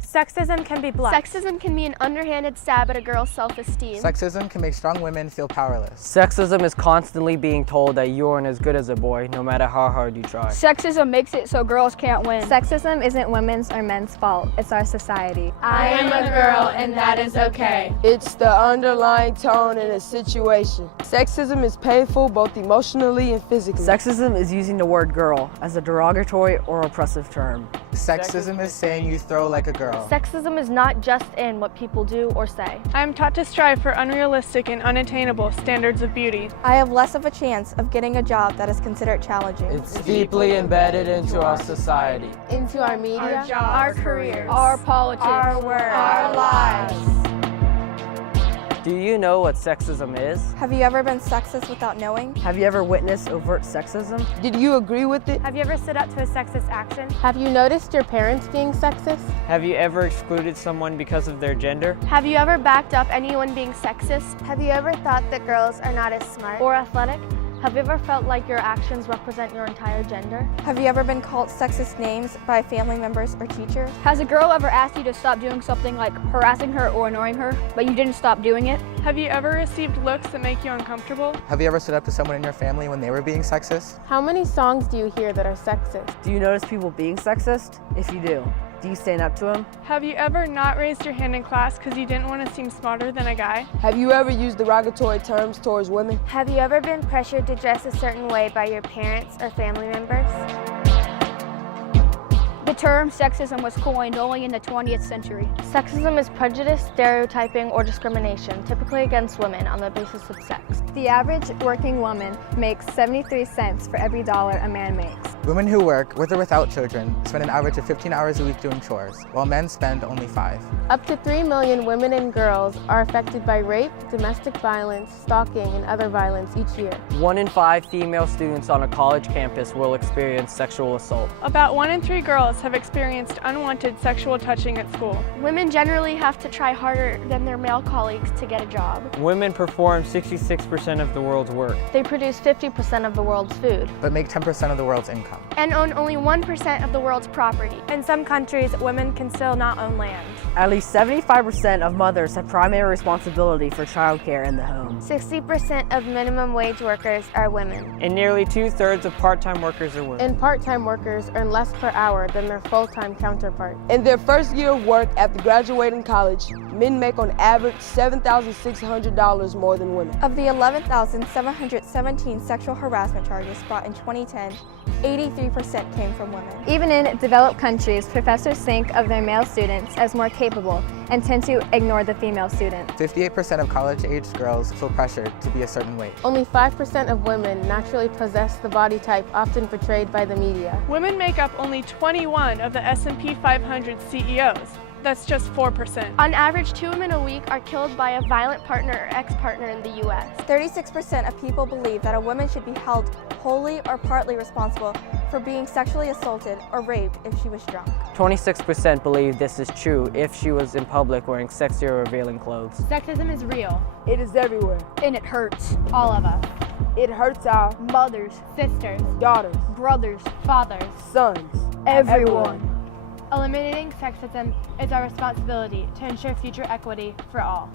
Sexism can be blunt. Sexism can be an underhanded stab at a girl's self-esteem. Sexism can make strong women feel powerless. Sexism is constantly being told that you aren't as good as a boy, no matter how hard you try. Sexism makes it so girls can't win. Sexism isn't women's or men's fault, it's our society. I am a girl and that is okay. It's the underlying tone in a situation. Sexism is painful both emotionally and physically. Sexism is using the word girl as a derogatory or oppressive term. Sexism is saying you throw like a girl. Sexism is not just in what people do or say. I am taught to strive for unrealistic and unattainable standards of beauty. I have less of a chance of getting a job that is considered challenging. It's deeply embedded into our society. Into our media, Our jobs, our careers, Our politics. Our work. our lives. Do you know what sexism is? Have you ever been sexist without knowing? Have you ever witnessed overt sexism? Did you agree with it? Have you ever stood up to a sexist action? Have you noticed your parents being sexist? Have you ever excluded someone because of their gender? Have you ever backed up anyone being sexist? Have you ever thought that girls are not as smart? Or athletic? Have you ever felt like your actions represent your entire gender? Have you ever been called sexist names by family members or teachers? Has a girl ever asked you to stop doing something like harassing her or annoying her, but you didn't stop doing it? Have you ever received looks that make you uncomfortable? Have you ever stood up to someone in your family when they were being sexist? How many songs do you hear that are sexist? Do you notice people being sexist? If you do you stand up to them? Have you ever not raised your hand in class because you didn't want to seem smarter than a guy? Have you ever used derogatory terms towards women? Have you ever been pressured to dress a certain way by your parents or family members? The term sexism was coined only in the 20th century. Sexism is prejudice, stereotyping, or discrimination, typically against women on the basis of sex. The average working woman makes 73 cents for every dollar a man makes. Women who work, with or without children, spend an average of 15 hours a week doing chores, while men spend only 5. Up to 3 million women and girls are affected by rape, domestic violence, stalking, and other violence each year. 1 in 5 female students on a college campus will experience sexual assault. About 1 in 3 girls have experienced unwanted sexual touching at school. Women generally have to try harder than their male colleagues to get a job. Women perform 66% of the world's work. They produce 50% of the world's food. But make 10% of the world's income. And own only 1% of the world's property. In some countries, women can still not own land. At least 75% of mothers have primary responsibility for childcare in the home. 60% of minimum wage workers are women. And nearly 2/3 of part-time workers are women. And part-time workers earn less per hour than their full-time counterparts. In their first year of work after graduating college, men make on average $7,600 more than women. Of the 11,717 sexual harassment charges brought in 2010, 83% came from women. Even in developed countries, professors think of their male students as more capable and tend to ignore the female student. 58% of college-aged girls feel pressured to be a certain weight. Only 5% of women naturally possess the body type often portrayed by the media. Women make up only 21 of the S&P 500 CEOs. That's just 4%. On average, 2 women a week are killed by a violent partner or ex-partner in the U.S. 36% of people believe that a woman should be held wholly or partly responsible for being sexually assaulted or raped if she was drunk. 26% believe this is true if she was in public wearing sexy or revealing clothes. Sexism is real, It is everywhere. and it hurts all of us. It hurts our Mothers, sisters, daughters, brothers, fathers, sons, everyone. Eliminating sexism is our responsibility to ensure future equity for all.